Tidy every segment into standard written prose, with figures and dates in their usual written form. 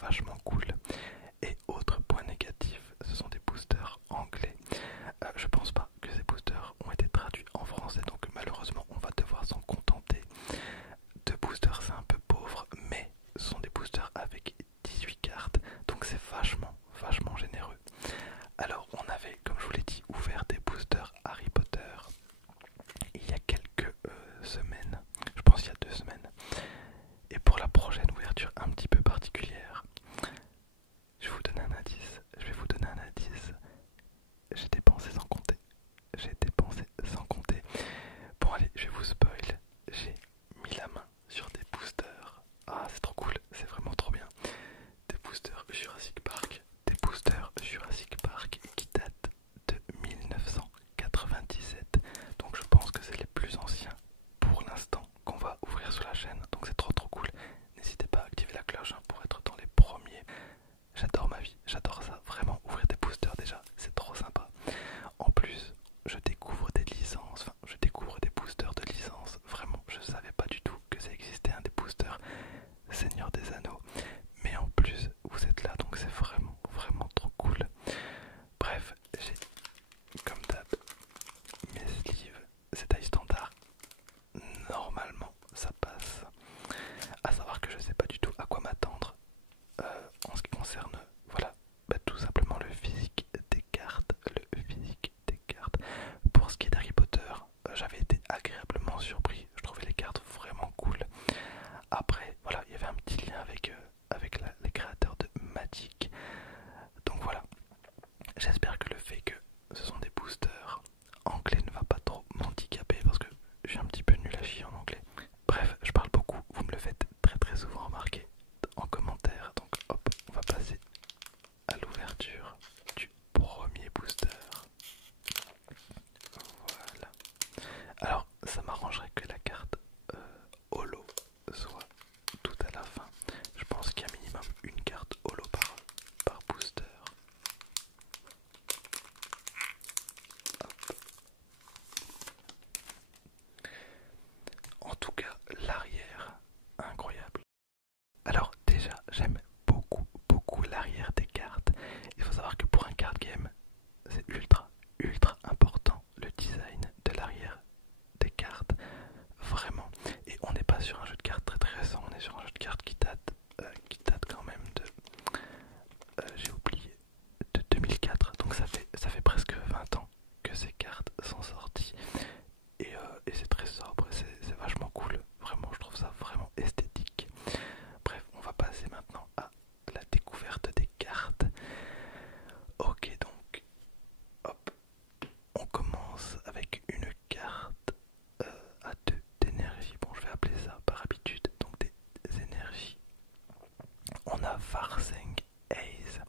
vachement cool. Et autre point négatif, ce sont des boosters anglais. Je pense pas que ces boosters ont été traduits en français, donc malheureusement on va devoir s'en contenter. De boosters c'est un peu pauvre, mais ce sont des boosters avec 18 cartes, donc c'est vachement généreux. Alors on avait, comme je vous l'ai dit, ouvert des boosters Harry Potter il y a quelques semaines, je pense il y a 2 semaines. Et pour la prochaine ouverture un petit peu particulière, je vais vous donner un indice. J'ai dépensé sans compter. Bon allez, je vais vous spoil. J'ai mis la main sur des boosters. Ah, c'est trop cool, c'est vraiment trop bien. Des boosters Jurassic Park. Des boosters Jurassic Park qui datent de 1997. Donc je pense que c'est les plus anciens pour l'instant qu'on va ouvrir sur la chaîne. Donc c'est trop cool. N'hésitez pas à activer la cloche pour être dans les premiers. J'adore ma vie, j'adore ça. Vraiment, ouvrir des boosters déjà, c'est trop sympa. En plus, je découvre des licences, enfin, je découvre des boosters de licence. Vraiment, je savais pas du tout que ça existait un des boosters Seigneur des Anneaux. Mais en plus, vous êtes là, donc c'est vraiment trop cool. Bref, j'ai, comme d'hab, mes sleeves. C'est taille standard. Normalement, ça passe. À savoir que je sais pas du tout à quoi m'attendre en ce qui concerne, voilà, tout simplement le physique des cartes. Pour ce qui est d'Harry Potter, j'avais été agréablement surpris. Je trouvais les cartes vraiment cool. Après, voilà, il y avait un petit lien avec les créateurs de Magic. Donc voilà, j'espère que le fait que ce sont des boosters anglais ne va pas trop m'handicaper parce que je suis un petit peu nul à chier en anglais. Bref, je parle beaucoup, vous me le faites très souvent remarquer en commentaire. Donc hop, on va passer à l'ouverture du premier booster. Voilà. Alors, ça m'arrangerait que la carte holo soit tout à la fin. Je pense qu'il y a minimum une carte holo par booster. Hop. En tout cas, l'arrière, incroyable. Alors déjà, j'aime beaucoup l'arrière des cartes. Il faut savoir que pour un card game, c'est ultra important le design de l'arrière des cartes, vraiment. Et on n'est pas sur un jeu de cartes très récent, on est sur un jeu de cartes qui date quand même de, j'ai oublié, de 2004. Donc ça fait presque 20 ans que ces cartes sont sorties. Et c'est très sobre, c'est vachement cool. Vraiment, je trouve ça vraiment esthétique. Bref, on va passer maintenant à la découverte des cartes. Ok, donc, hop, on commence avec une carte à 2 d'énergie. Bon, je vais appeler ça par habitude, donc des énergies. On a Farseng Haze.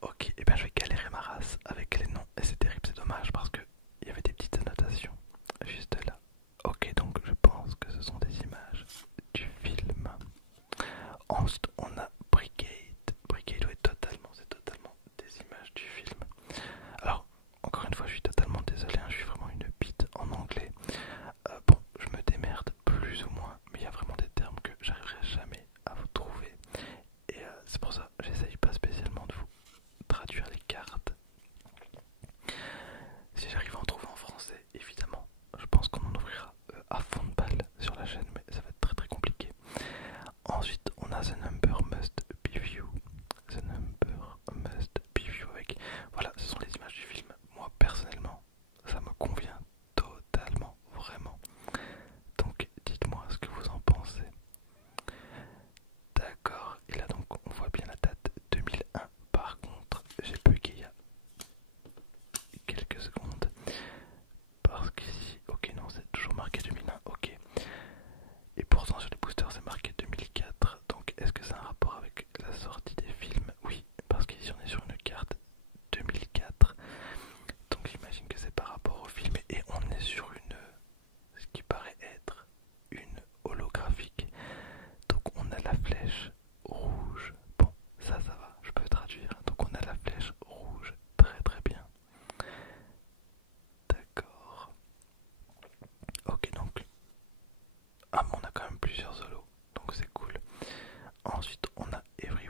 Ok, et bien je vais galérer ma race avec les noms. Et c'est terrible, c'est dommage parce que il y avait des petites annotations juste là. Ok, donc je pense que ce sont des images du film. Ensuite, on a Brigade. Brigade, oui, c'est totalement des images du film. Alors, encore une fois, je suis totalement désolé, je suis vraiment une bite en anglais. Bon, je me démerde plus ou moins, mais il y a vraiment des termes que j'arriverai jamais à vous trouver. Et c'est pour ça que j'essaye pas spécialement de vous traduire les cartes. Si j'arrive à en trouver en français, évidemment, je pense qu'on en ouvrira à fond de balle sur la chaîne, mais ça va être très compliqué. Ensuite, on a The Number Must Be View. The Number Must Be View avec... Voilà, ce sont les images du film. Moi, personnellement, ça me convient totalement, vraiment. Donc, dites-moi ce que vous en pensez. D'accord, et là donc, on voit bien la date 2001. Par contre, j'ai bugué il y a quelques secondes. Parce qu'ici, ok, non, c'est toujours marqué 2001, ok. Et pourtant sur les boosters c'est marqué 2004. Donc est-ce que c'est un rapport avec la sortie des films? Oui, parce qu'ici on est sur une carte 2004. Donc j'imagine que c'est par rapport au film. Et on est sur ce qui paraît être une holographique. Donc on a la flèche rouge. Bon, ça va, je peux traduire. Donc on a la flèche rouge, très bien. D'accord. Ok, donc ah, mais on a quand même plusieurs solos, donc c'est cool. Ensuite, on a Every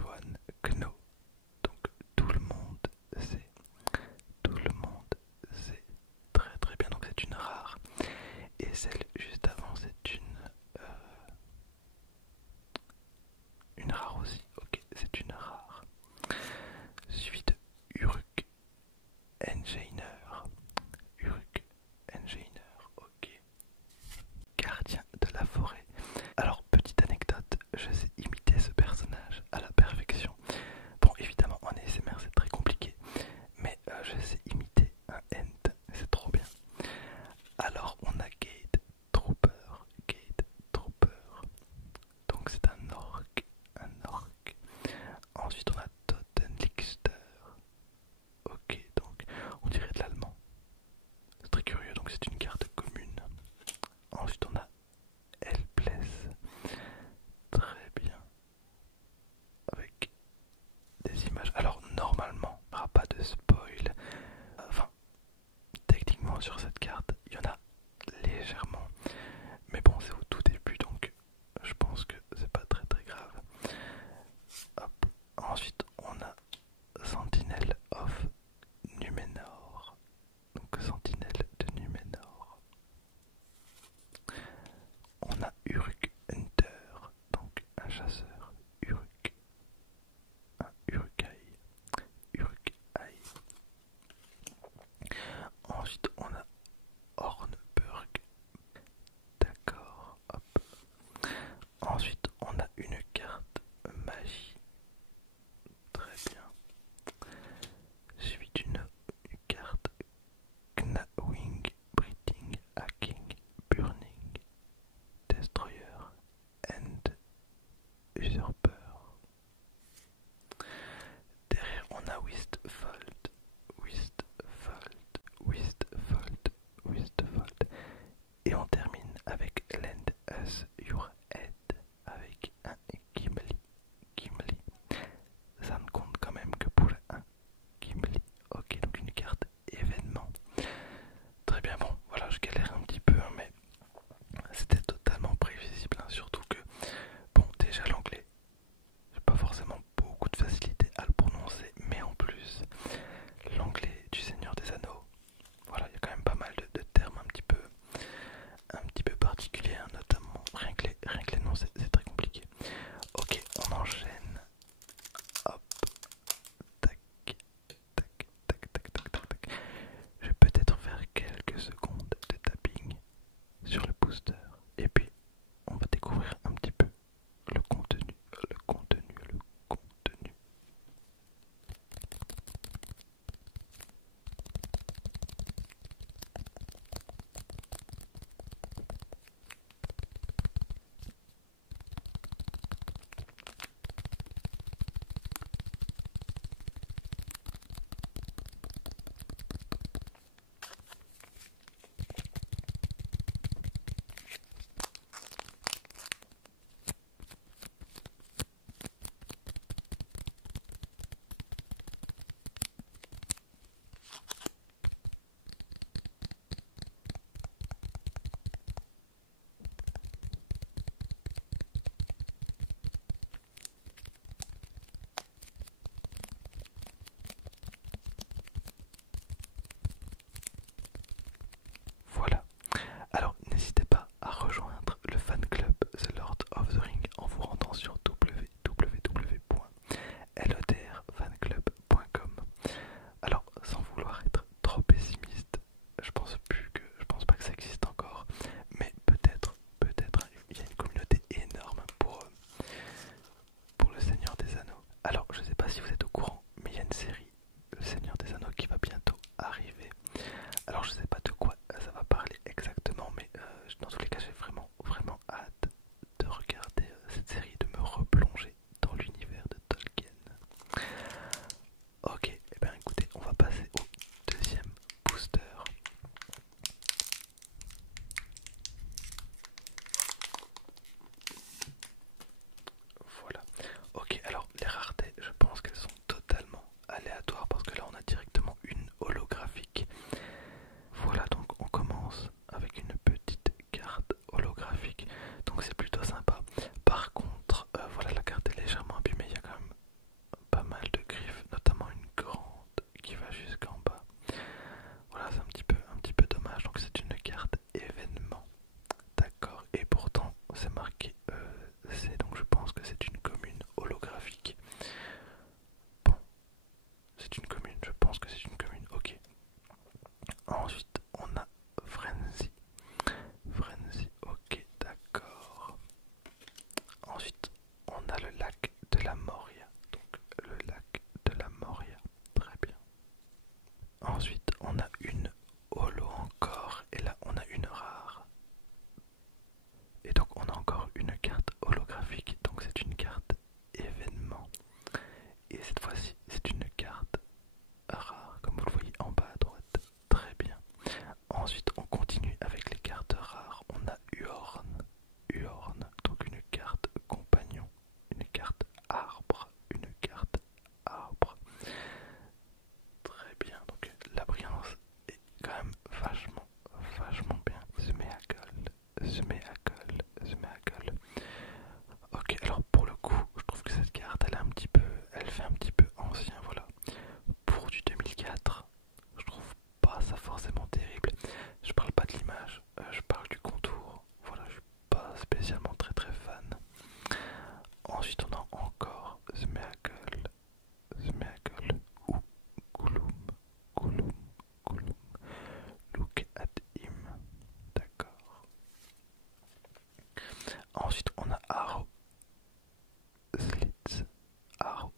Slits.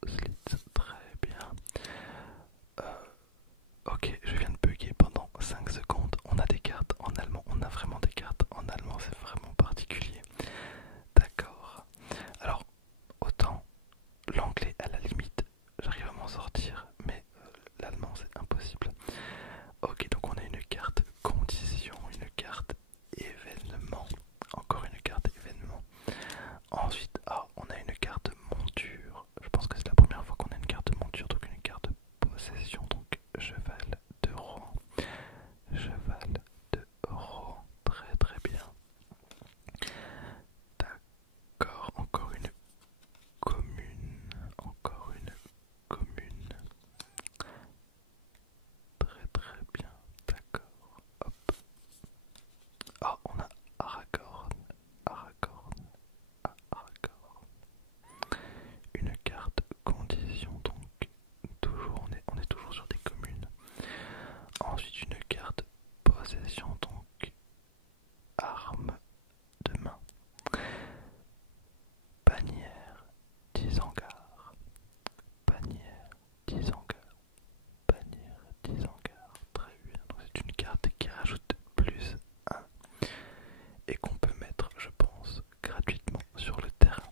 Slits, très bien. Ok, je viens de bugger pendant 5 secondes. On a des cartes en allemand, on a vraiment des cartes en allemand, c'est vraiment particulier. D'accord. Alors, autant l'anglais à la limite, j'arrive à m'en sortir, mais l'allemand c'est impossible. Ok, donc on a une carte condition, une carte événement, encore une carte événement. Ensuite, on a une carte monture. Je pense que c'est la première fois qu'on a une carte monture, donc une carte possession, donc cheval de Rohan. Cheval de Rohan, très très bien. D'accord, encore une commune, encore une commune. Très très bien, d'accord. Hop. Ah, on a Aragorn, Aragorn, Aragorn. Une carte condition, donc toujours on est toujours sur des communes. Ensuite une carte possession, donc arme de main. Bannière d'Isengard, bannière d'Isengard, bannière d'Isengard. Très bien, donc c'est une carte qui rajoute plus 1 et qu'on peut mettre, je pense, gratuitement sur le terrain.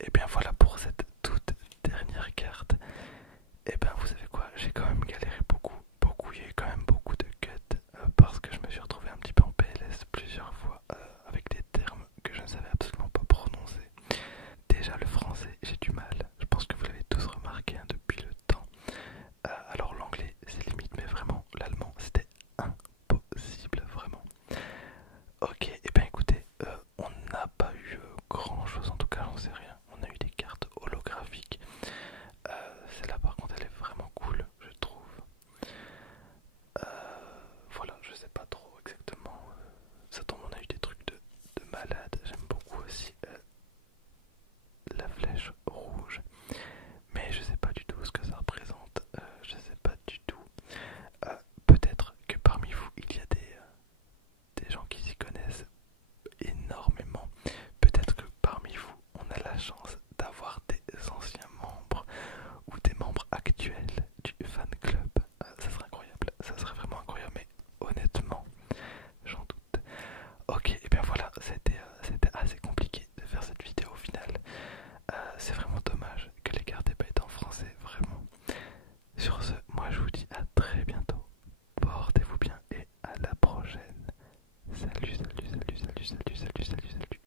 Et bien voilà pour cette toute dernière carte. Et ben vous savez quoi, j'ai quand même galéré beaucoup, il y a eu quand même beaucoup de cuts parce que je me suis retrouvé un petit peu en PLS plusieurs fois avec des termes que je ne savais absolument pas prononcer. Déjà le français, j'ai du